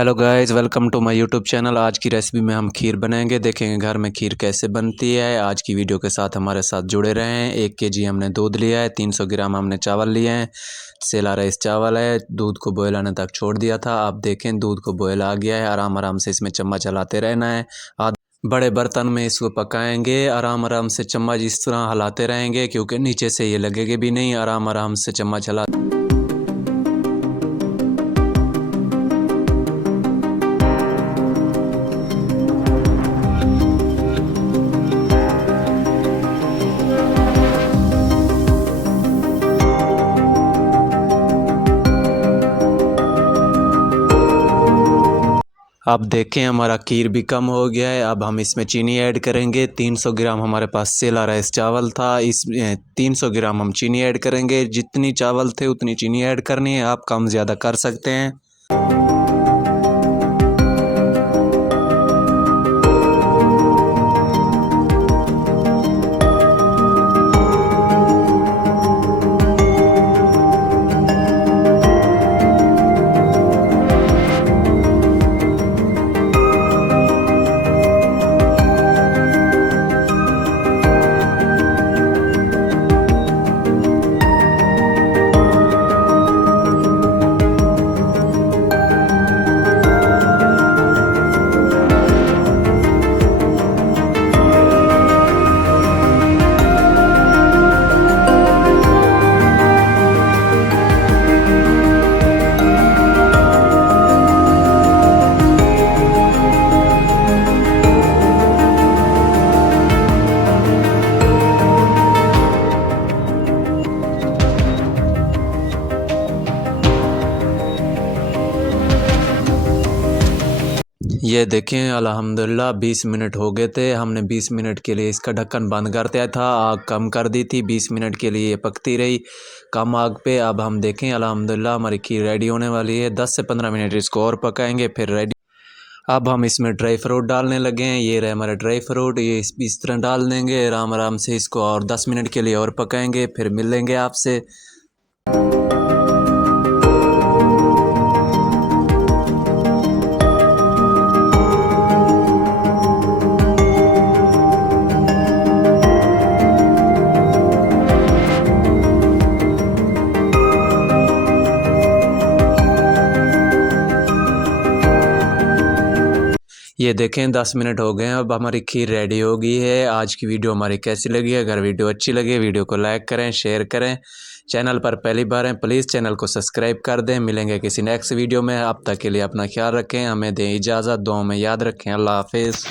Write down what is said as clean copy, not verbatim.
Hello guys, welcome to my YouTube channel. आज की recipe में हम खीर बनाएंगे। देखेंगे घर में खीर कैसे बनती है। आज की वीडियो के साथ हमारे साथ जुड़े रहें। 1 केजी हमने दूध लिया है, 300 ग्राम हमने चावल लिए हैं, सेला राइस चावल है। दूध को बॉयल आने तक छोड़ दिया था। आप देखें दूध को बॉयल आ गया है। आराम आराम से इसमें चम्मच चलाते रहना है। बड़े बर्तन में इसको पकाएंगे। आराम आराम से चम्मच इस तरह हिलाते रहेंगे क्योंकि नीचे से ये लगेगा भी नहीं। आराम आराम से चम्मच हिला। अब देखें हमारा खीर भी कम हो गया है। अब हम इसमें चीनी ऐड करेंगे। 300 ग्राम हमारे पास सेला राइस चावल था, इस 300 ग्राम हम चीनी ऐड करेंगे। जितनी चावल थे उतनी चीनी ऐड करनी है। आप कम ज़्यादा कर सकते हैं। ये देखें अल्हम्दुलिल्लाह 20 मिनट हो गए थे। हमने 20 मिनट के लिए इसका ढक्कन बंद कर दिया था। आग कम कर दी थी। 20 मिनट के लिए ये पकती रही कम आग पे। अब हम देखें अल्हम्दुलिल्लाह हमारी खीर रेडी होने वाली है। 10 से 15 मिनट इसको और पकाएंगे फिर रेडी। अब हम इसमें ड्राई फ्रूट डालने लगे हैं। ये रहे हमारे ड्राई फ्रूट। ये इस तरह डाल देंगे। आराम आराम से इसको और 10 मिनट के लिए और पकाएंगे फिर मिलेंगे आपसे। ये देखें 10 मिनट हो गए हैं। अब हमारी खीर रेडी हो गई है। आज की वीडियो हमारी कैसी लगी है? अगर वीडियो अच्छी लगे वीडियो को लाइक करें, शेयर करें। चैनल पर पहली बार हैं प्लीज़ चैनल को सब्सक्राइब कर दें। मिलेंगे किसी नेक्स्ट वीडियो में। अब तक के लिए अपना ख्याल रखें। हमें दें इजाज़त। दुआओं में याद रखें। अल्लाह हाफिज़।